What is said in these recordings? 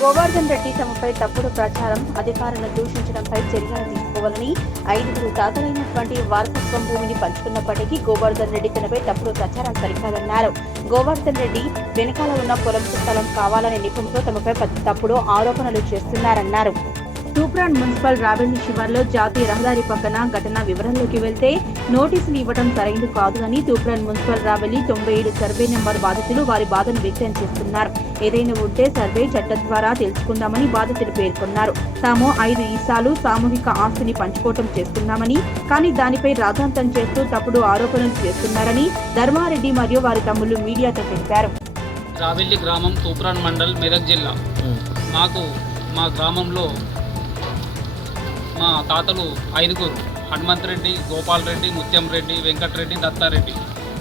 గోవర్ధన్ రెడ్డి తమపై తప్పుడు ప్రచారం అధికారులను దూషించడంపై చర్యలు తీసుకోవాలని ఐదుగురు తాతలైనటువంటి వారసత్వం భూమిని పంచుకున్నప్పటికీ గోవర్ధన్ రెడ్డి తనపై తప్పుడు ప్రచారం సరికాదన్నారు. గోవర్ధన్ రెడ్డి వెనకాల ఉన్న పొలం స్థలం కావాలనే నిపుణులతో తమపై తప్పుడు ఆరోపణలు చేస్తున్నారన్నారు. తూప్రాన్ మున్సిపల్ రావెల్లి శివార్లో జాతీయ రహదారి పక్కన ఘటన వివరాల్లోకి వెళ్తే నోటీసులు ఇవ్వడం సరైనది కాదు అని తూప్రాన్ మున్సిపల్ రావెల్లి తొంభై ఏడు సర్వే నెంబర్ బాధితులు వారి బాధను వ్యక్తం చేస్తున్నారు. ఏదైనా ఉంటే సర్వే చట్టం ద్వారా తెలుసుకుందామని బాధితులు పేర్కొన్నారు. తాము ఐదు ఈసాలు సామూహిక ఆస్తిని పంచుకోవటం చేస్తున్నామని కానీ దానిపై రాద్ధాంతం చేస్తూ తప్పుడు ఆరోపణలు చేస్తున్నారని ధర్మారెడ్డి మరియు వారి తమ్ముళ్ళు మీడియాతో తెలిపారు. రావెల్లి గ్రామం తూప్రాన్ మండల్ మెదక్ జిల్లా. మాకు మా గ్రామంలో మా తాతలు ఐదుగురు హనుమంత్ రెడ్డి గోపాల్ రెడ్డి ముత్యం రెడ్డి వెంకటరెడ్డి దత్తారెడ్డి.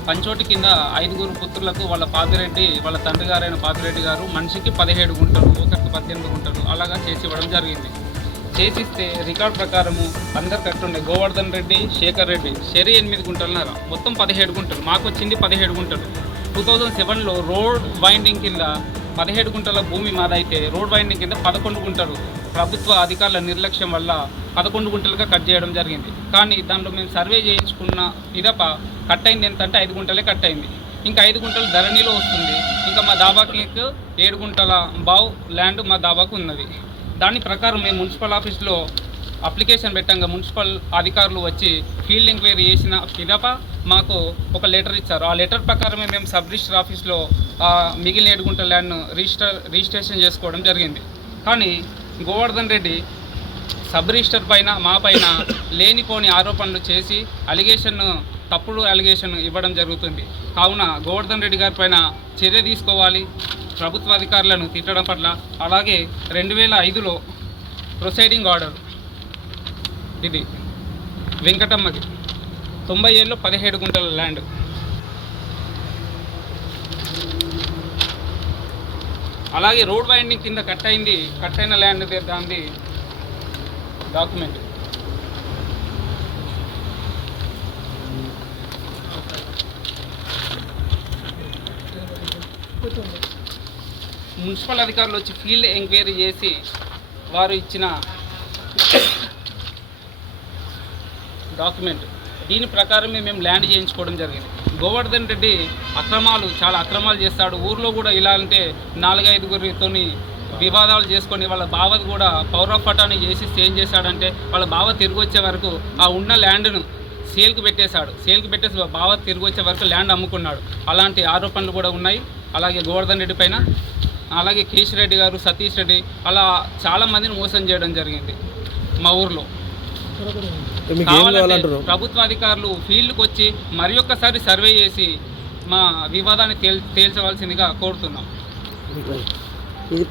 పంచోటి కింద ఐదుగురు పుత్రులకు వాళ్ళ పాతిరెడ్డి వాళ్ళ తండ్రి గారైన పాపిరెడ్డి గారు మనిషికి పదిహేడు గుంటలు ఒకరికి పద్దెనిమిది గుంటలు అలాగా చేసి ఇవ్వడం జరిగింది. చేసిస్తే రికార్డ్ ప్రకారము అందరు కట్టుండే గోవర్ధన్ రెడ్డి శేఖర్ రెడ్డి షెరీ ఎనిమిది గుంటలున్నర మొత్తం పదిహేడు గుంటలు. మాకు వచ్చింది పదిహేడు గుంటలు. టూ థౌజండ్ సెవెన్లో రోడ్ వైండింగ్ కింద పదిహేడు గుంటల భూమి మాదైతే రోడ్ వైండింగ్ కింద పదకొండు గుంటలు. ప్రభుత్వ అధికారుల నిర్లక్ష్యం వల్ల పదకొండు గుంటలుగా కట్ చేయడం జరిగింది. కానీ దాంట్లో మేము సర్వే చేయించుకున్న ఇదప కట్ అయింది ఎంతంటే ఐదు గుంటలే కట్ అయింది ఇంకా ఐదు గుంటలు ధరణిలో వస్తుంది. ఇంకా మా దాబాకి ఏడు గుంటల బావ్ ల్యాండ్ మా దాబాకు ఉన్నది. దాని ప్రకారం మేము మున్సిపల్ ఆఫీస్లో అప్లికేషన్ పెట్టంగా మున్సిపల్ అధికారులు వచ్చి ఫీల్డ్ ఎంక్వైరీ చేసిన పిదప మాకు ఒక లెటర్ ఇచ్చారు. ఆ లెటర్ ప్రకారమే మేము సబ్ రిజిస్టర్ ఆఫీస్లో మిగిలిన ఏడు గుంటల ల్యాండ్ను రిజిస్టర్ రిజిస్ట్రేషన్ చేసుకోవడం జరిగింది. కానీ గోవర్ధన్ రెడ్డి సబ్ రిజిస్టర్ పైన మా పైన లేనిపోని ఆరోపణలు చేసి అలిగేషన్ను తప్పుడు అలిగేషన్ ఇవ్వడం జరుగుతుంది. కావున గోవర్ధన్ రెడ్డి గారి పైన చర్య తీసుకోవాలి. ప్రభుత్వ అధికారులను తిట్టడం పట్ల. అలాగే రెండు వేల ఐదులో ప్రొసైడింగ్ ఆర్డర్ ఇది వెంకటమ్మది. తొంభై ఏళ్ళు పదిహేడు గుంటల ల్యాండ్ అలాగే రోడ్ వైండింగ్ కింద కట్ అయింది కట్ అయిన ల్యాండ్ దాంది డాక్యుమెంట్. మున్సిపల్ అధికారులు వచ్చి ఫీల్డ్ ఎంక్వైరీ చేసి వారు ఇచ్చిన డాక్యుమెంట్. దీని ప్రకారమే మేము ల్యాండ్ చేయించుకోవడం జరిగింది. గోవర్ధన్ రెడ్డి అక్రమాలు చాలా అక్రమాలు చేస్తాడు. ఊర్లో కూడా ఇలా అంటే నాలుగైదుగురితోని వివాదాలు చేసుకొని వాళ్ళ బావది కూడా పౌర పటాన్ని చేసి సేల్ చేశాడంటే వాళ్ళ బావ తిరిగి వచ్చే వరకు ఆ ఉన్న ల్యాండ్ను సేల్కి పెట్టేశాడు. సేల్కి పెట్టేసి బావ తిరిగి వచ్చే వరకు ల్యాండ్ అమ్ముకున్నాడు. అలాంటి ఆరోపణలు కూడా ఉన్నాయి. అలాగే గోవర్ధన్ రెడ్డి పైన అలాగే కేశ్ రెడ్డి గారు సతీష్ రెడ్డి అలా చాలా మందిని మోసం చేయడం జరిగింది మా ఊర్లో. కావాలంటే ప్రభుత్వ అధికారులు ఫీల్డ్కి వచ్చి మరి ఒక్కసారి సర్వే చేసి మా వివాదాన్ని తేల్ తేల్చవలసిందిగా కోరుతున్నాం. ఇది